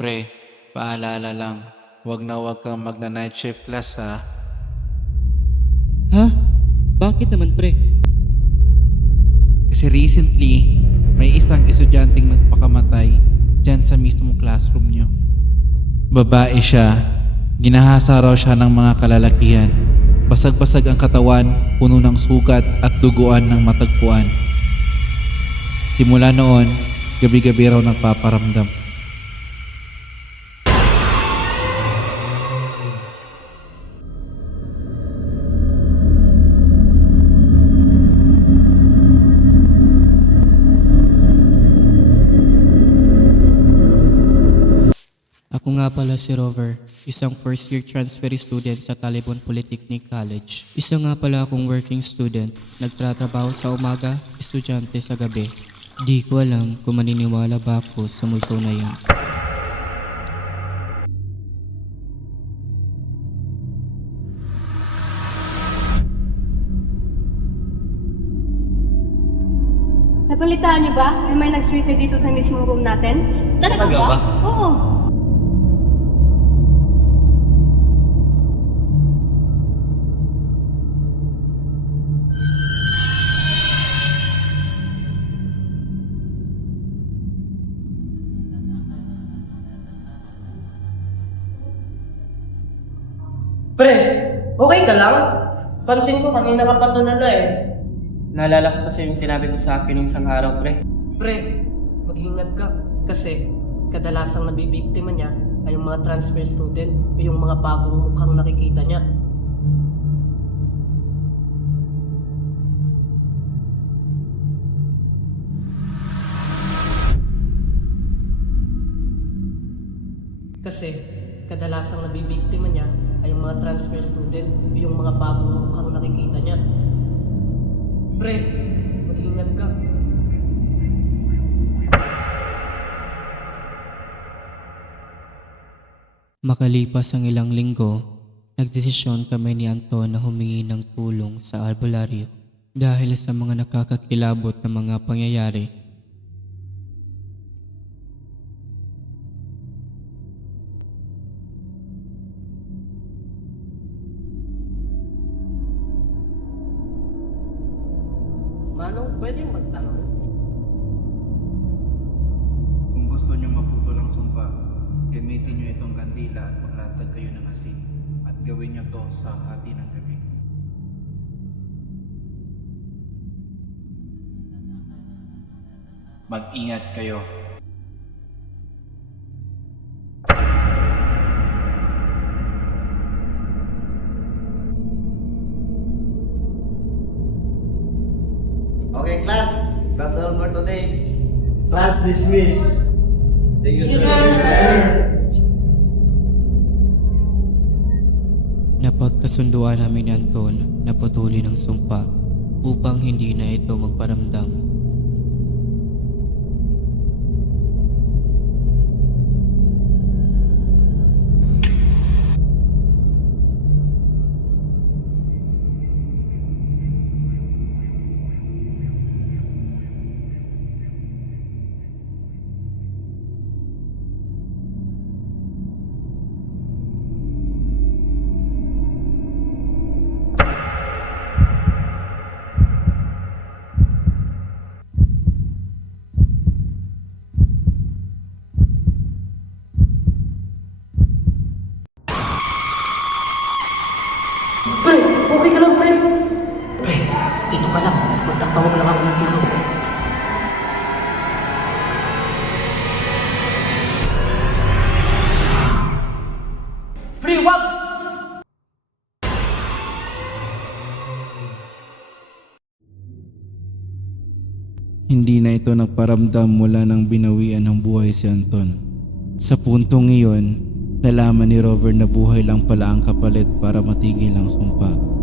Pre, paalala lang, wag na wag kang magna-night shift class ha. Ha? Bakit naman pre? Kasi recently, may isang estudyanteng nagpakamatay dyan sa mismong classroom nyo. Babae siya, ginahasa raw siya ng mga kalalakihan. Basag-basag ang katawan, puno ng sugat at duguan ng matagpuan. Simula noon, gabi-gabi raw nagpaparamdam. Ako nga pala si Rover, isang first year transfer student sa Talibon Polytechnic College. Isa nga pala akong working student, nagtatrabaho sa umaga, estudyante sa gabi. Di ko alam kung maniniwala ba ako sa multo na yun. Napalitaan niyo ba? Yung may nag-suicide dito sa mismong room natin? Talaga ba? Oo. Pre, okay ka lang? Pansin ko kanina ka pa tulala eh. Naalala ko kasi yung sinabi mo sa akin yung isang araw, pre. Pre, mag-ingat ka. Kasi kadalasang nabibiktima niya ay yung mga transfer student o yung mga bagong mukhang nakikita niya. Kasi kadalasang nabibiktima niya ay yung mga transfer student o yung mga bagong mukhang nakikita niya. Pre, mag-ingat ka. Makalipas ang ilang linggo, nagdesisyon kami ni Anton na humingi ng tulong sa albularyo dahil sa mga nakakakilabot na mga pangyayari. Manong, pwede magtanong? Kung gusto nyo maputol ang sumpa, gamitin nyo itong kandila at maglatag kayo ng asin at gawin nyo to sa hati ng gabi. Mag-ingat kayo. Okay, class. That's all for today. Class dismissed. Thank you, Napagkasunduan namin ni Anton na putulin ang sumpa upang hindi na ito magparamdam. Pre, okay ka lang, pre? Pre, dito ka lang. Magtatawag lang ako ng tulong. Pre, wag! Hindi na ito nagparamdam mula nang binawian ng buhay si Anton. Sa puntong iyon, nalaman ni Rover na buhay lang pala ang kapalit para matigil ang sumpa.